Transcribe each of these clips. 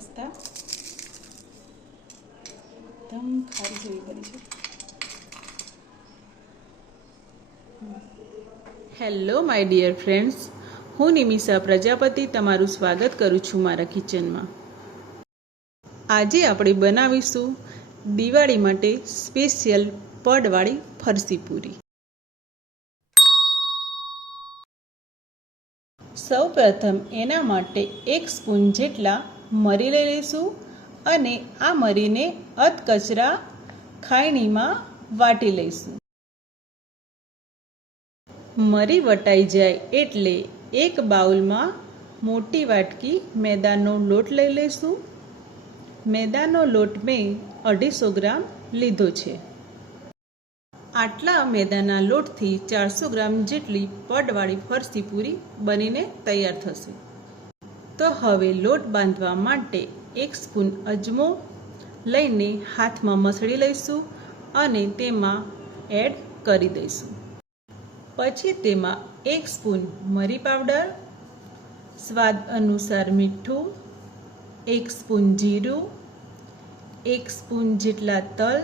ખસ્તા એકદમ ખારી જેવી બની છે. હેલો માય ડિયર ફ્રેન્ડ્સ, હું નિમિષા પ્રજાપતિ તમારું સ્વાગત કરું છું મારા કિચનમાં. આજે આપણે બનાવીશું દિવાળી માટે સ્પેશિયલ પડવાળી ફરસી પૂરી. સૌપ્રથમ એના માટે 1 સ્પૂન જેટલા મરી લઈ લઈશું અને આ મરીને અધકચરા ખાયણીમાં વાટી લઈશું. મરી વટાઈ જાય એટલે એક બાઉલમાં મોટી વાટકી મેદાનો લોટ લઈ લઈશું. મેદાનો લોટ મેં 250 ગ્રામ લીધો છે. આટલા મેદાના લોટથી 400 ગ્રામ જેટલી પડવાળી ફરસી પૂરી બનીને તૈયાર થશે. તો હવે લોટ બાંધવા માટે 1 સ્પૂન અજમો લઈને હાથમાં મસળી લઈશું અને તેમાં એડ કરી દઈશું. પછી તેમાં 1 સ્પૂન મરી પાવડર, સ્વાદ અનુસાર મીઠું, 1 સ્પૂન જીરું, 1 સ્પૂન જેટલા તલ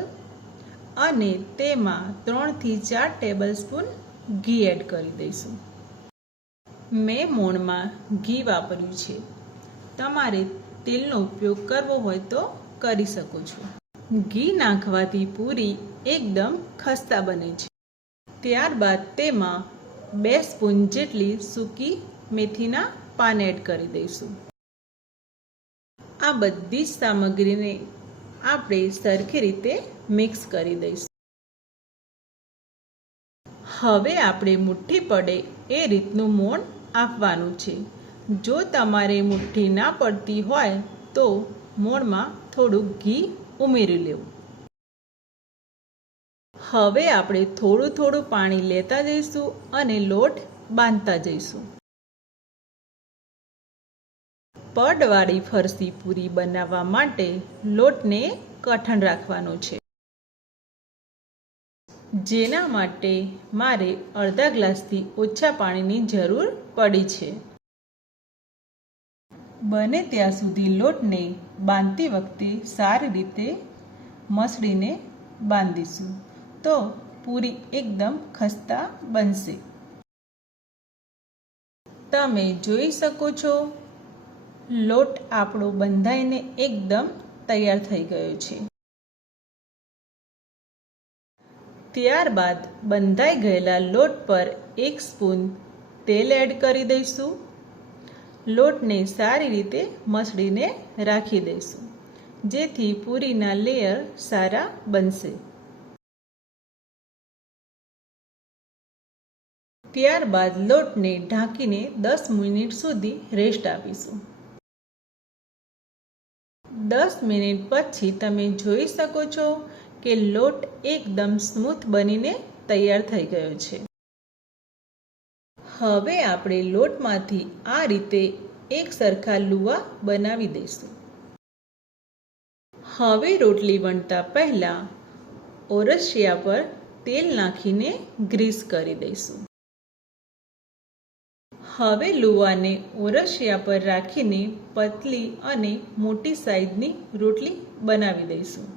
અને તેમાં 3 થી 4 ટેબલસ્પૂન ઘી એડ કરી દઈશું. મેં મોણમાં ઘી વાપર્યું છે. તમારે તેલનો ઉપયોગ કરવો હોય તો કરી શકો છો. ઘી નાખવાથી પૂરી એકદમ ખસ્તા બને છે. ત્યારબાદ તેમાં 2 સ્પૂન જેટલી સૂકી મેથીના પાન એડ કરી દઈશું. આ બધી જ સામગ્રીને આપણે સરખી રીતે મિક્સ કરી દઈશું. હવે આપણે મુઠ્ઠી પડે એ રીતનું મોણ આપવાનું છે. જો તમારે મુઠ્ઠી ના પડતી હોય તો મોણમાં થોડું ઘી ઉમેરી લેવું. હવે આપણે થોડું થોડું પાણી લેતા જઈશું અને લોટ બાંધતા જઈશું. પડવાળી ફરસી પૂરી બનાવવા માટે લોટને કઠણ રાખવાનો છે, જેના માટે મારે અડધા ગ્લાસથી ઓછા પાણીની જરૂર પડી છે. બને ત્યાં સુધી લોટને બાંધતી વખતે સારી રીતે મસળીને બાંધીશું તો પૂરી એકદમ ખસ્તા બનશે. તમે જોઈ શકો છો લોટ આપણો બંધાઈને એકદમ તૈયાર થઈ ગયો છે. ત્યારબાદ બંધાઈ ગયેલા લોટ પર 1 સ્પૂન તેલ એડ કરી દઈશું. લોટને સારી રીતે મસળીને રાખી દઈશું, જેથી પૂરીના લેયર સારા બનશે. ત્યારબાદ લોટને ઢાંકીને 10 મિનિટ સુધી રેસ્ટ આપીશું. 10 મિનિટ પછી તમે જોઈ શકો છો કે લોટ એકદમ સ્મૂથ બનીને તૈયાર થઈ ગયો છે. હવે આપણે લોટમાંથી આ રીતે એક સરખા લુવા બનાવી દઈશું. હવે રોટલી વણતા પહેલા ઓરસિયા પર તેલ નાખીને ગ્રીસ કરી દઈશું. હવે લુવાને ઓરસિયા પર રાખીને પતલી અને મોટી સાઈઝની રોટલી બનાવી દઈશું.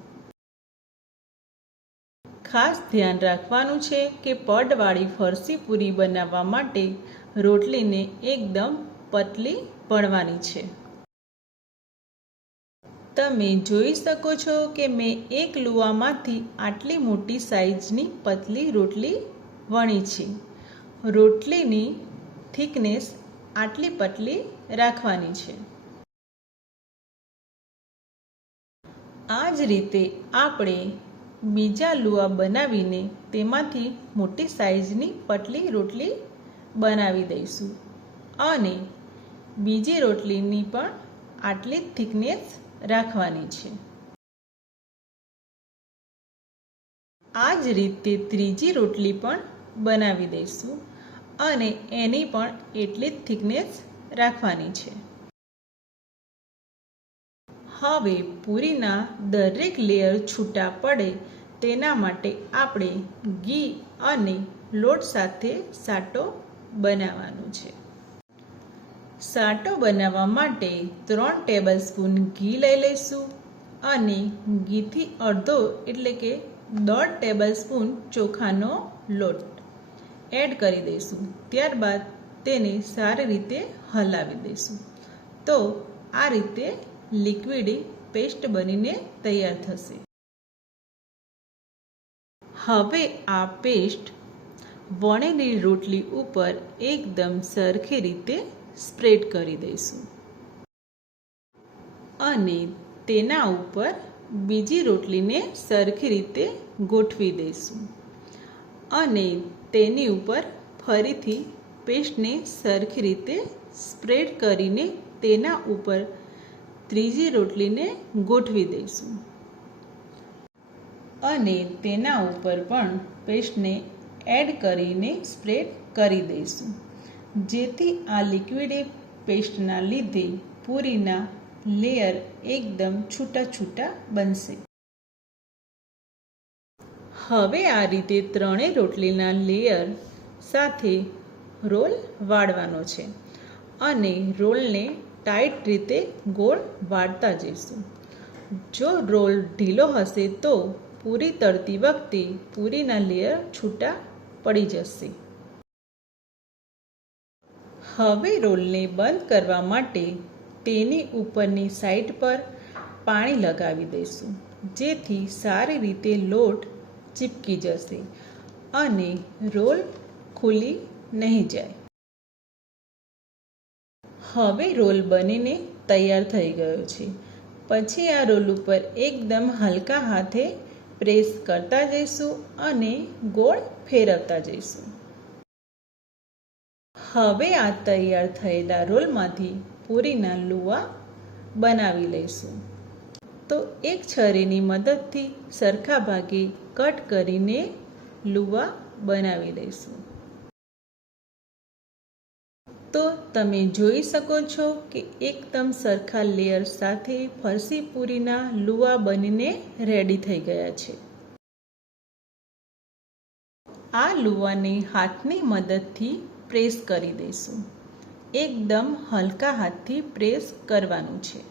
ખાસ ધ્યાન રાખવાનું છે કે પડવાળી ફરસી પૂરી બનાવવા માટે રોટલીને એકદમ પતલી વણવાની છે. તમે જોઈ શકો છો કે મેં એક લુવામાંથી આટલી મોટી સાઈઝની પતલી રોટલી વણી છે. રોટલીની થિકનેસ આટલી પતલી રાખવાની છે. આ જ રીતે આપણે બીજા લુવા બનાવીને તેમાંથી મોટી સાઈઝની પતલી રોટલી બનાવી દઈશું અને બીજી રોટલીની પણ આટલી થિકનેસ રાખવાની છે. આ જ રીતે ત્રીજી રોટલી પણ બનાવી દઈશું અને એની પણ એટલી જ થિકનેસ રાખવાની છે. હવે પૂરીના દરેક લેયર છૂટા પડે તેના માટે આપણે ઘી અને લોટ સાથે સાટો બનાવવાનો છે. સાટો બનાવવા માટે 3 ટેબલસ્પૂન ઘી લઈ લઈશું અને ઘીથી અડધો એટલે કે 1.5 ટેબલસ્પૂન ચોખાનો લોટ એડ કરી દઈશું. ત્યારબાદ તેને સારી રીતે હલાવી દઈશું. તો આ રીતે લિક્વિડ પેસ્ટ બનીને તૈયાર થશે. હવે આ પેસ્ટ વણેલી રોટલી ઉપર એકદમ સરખી રીતે સ્પ્રેડ કરી દઈશું અને તેના ઉપર બીજી રોટલીને સરખી રીતે ગોઠવી દઈશું અને તેની ઉપર ફરીથી પેસ્ટને સરખી રીતે સ્પ્રેડ કરીને તેના ઉપર ત્રીજી રોટલીને ગોઠવી દઈશું અને તેના ઉપર પણ પેસ્ટને એડ કરીને સ્પ્રેડ કરી દઈશું, જેથી આ લિક્વિડ પેસ્ટના લીધે પૂરીના લેયર એકદમ છૂટા છૂટા બનશે. હવે આ રીતે ત્રણેય રોટલીના લેયર સાથે રોલ વાળવાનો છે અને રોલને ટાઈટ રીતે ગોળ વાળતા જઈશું. જો રોલ ઢીલો હશે તો પૂરી તળતી વખતે પૂરીના લેયર છૂટા પડી જશે. હવે રોલને બંધ કરવા માટે તેની ઉપરની સાઈડ પર પાણી લગાવી દઈશું, જેથી સારી રીતે લોટ ચીપકી જશે અને રોલ ખુલી નહીં જાય. હવે રોલ બનીને તૈયાર થઈ ગયો છે. પછી આ રોલ ઉપર એકદમ હલકા હાથે પ્રેસ કરતા જઈશું અને ગોળ ફેરવતા જઈશું. હવે આ તૈયાર થયેલા રોલમાંથી પૂરીના લુવા બનાવી લઈશું. તો એક છરીની મદદથી સરખા ભાગે કટ કરીને લુવા બનાવી લઈશું. તો તમે જોઈ શકો છો કે એકદમ સરખા લેયર સાથે ફરસી પૂરીના લુવા બનીને રેડી થઈ ગયા છે. આ લુવાને હાથની મદદથી પ્રેસ કરી દઈશું. એકદમ હલકા હાથથી પ્રેસ કરવાનું છે.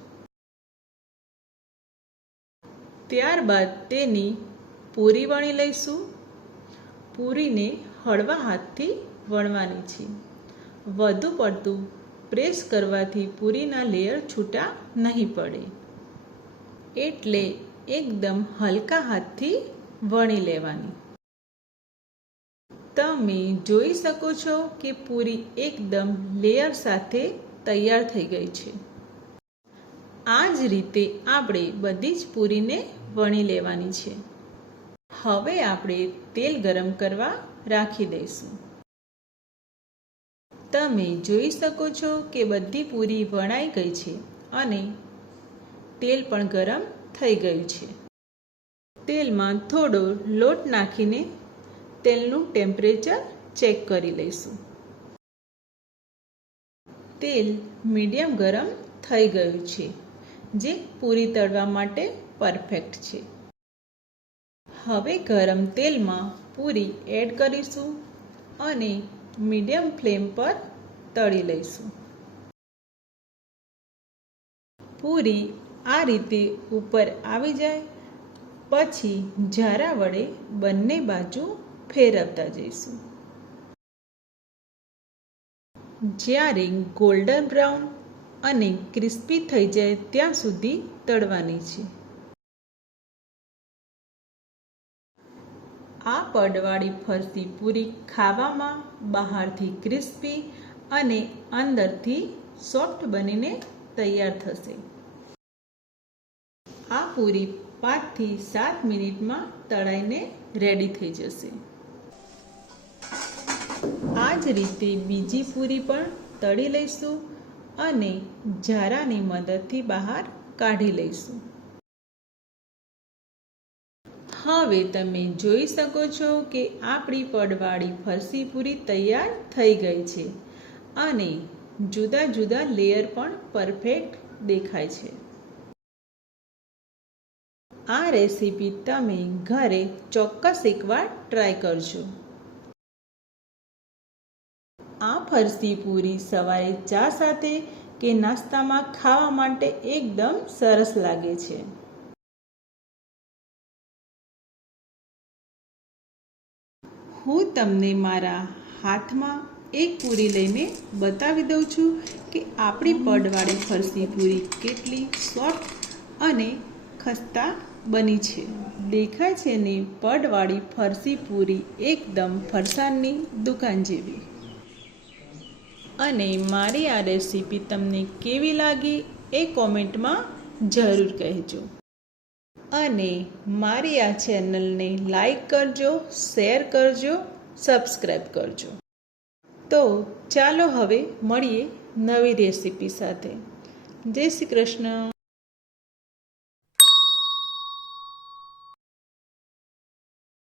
ત્યારબાદ તેની પૂરી વણી લઈશું. પૂરીને હળવા હાથથી વણવાની છે. વધુ પડતું પ્રેસ કરવાથી પૂરીના લેયર છૂટા નહીં પડે, એટલે એકદમ હલકા હાથથી વણી લેવાની. તમે જોઈ શકો છો કે પૂરી એકદમ લેયર સાથે તૈયાર થઈ ગઈ છે. આ જ રીતે આપણે બધી જ પૂરીને વણી લેવાની છે. હવે આપણે તેલ ગરમ કરવા રાખી દઈશું. તમે જોઈ શકો છો કે બધી પૂરી વણાઈ ગઈ છે અને તેલ પણ ગરમ થઈ ગયું છે. તેલમાં થોડો લોટ નાખીને તેલનું ટેમ્પરેચર ચેક કરી લઈશું. તેલ મીડિયમ ગરમ થઈ ગયું છે, જે પૂરી તળવા માટે પરફેક્ટ છે. હવે ગરમ તેલમાં પૂરી એડ કરીશું અને મીડિયમ ફ્લેમ પર તળી લઈશું. પૂરી આ રીતે ઉપર આવી જાય પછી ઝારા વડે બંને બાજુ ફેરવતા જઈશું. જ્યારે ગોલ્ડન બ્રાઉન અને ક્રિસ્પી થઈ જાય ત્યાં સુધી તળવાની છે. આ પડવાળી ફરસી પૂરી ખાવામાં બહારથી ક્રિસ્પી અને અંદરથી સોફ્ટ બનીને તૈયાર થશે. આ પૂરી 5 થી 7 મિનિટમાં તળાઈને રેડી થઈ જશે. આ જ રીતે બીજી પૂરી પણ તળી લઈશું અને ઝારાની મદદથી બહાર કાઢી લઈશું. હવે તમે જોઈ શકો છો કે આપણી પડવાળી ફરસી પૂરી તૈયાર થઈ ગઈ છે અને જુદા જુદા લેયર પણ પરફેક્ટ દેખાય છે. આ રેસીપી તમે ઘરે ચોક્કસ એકવાર ટ્રાય કરજો. આ ફરસી પૂરી સવારે ચા સાથે કે નાસ્તામાં ખાવા માટે એકદમ સરસ લાગે છે. હું તમને મારા હાથમાં એક પૂરી લઈને બતાવી દઉં છું કે આપણી પડવાળી ફરસી પૂરી કેટલી સોફ્ટ અને ખસ્તા બની છે. દેખાય છે ને પડવાળી ફરસી પૂરી એકદમ ફરસાણની દુકાન જેવી. અને મારી આ રેસીપી તમને કેવી લાગી એ કોમેન્ટમાં જરૂર કહેજો. અને મારી આ ચેનલને લાઈક કરજો, શેર કરજો, સબસ્ક્રાઈબ કરજો. તો ચાલો હવે મળીએ નવી રેસીપી સાથે. જય શ્રી કૃષ્ણ.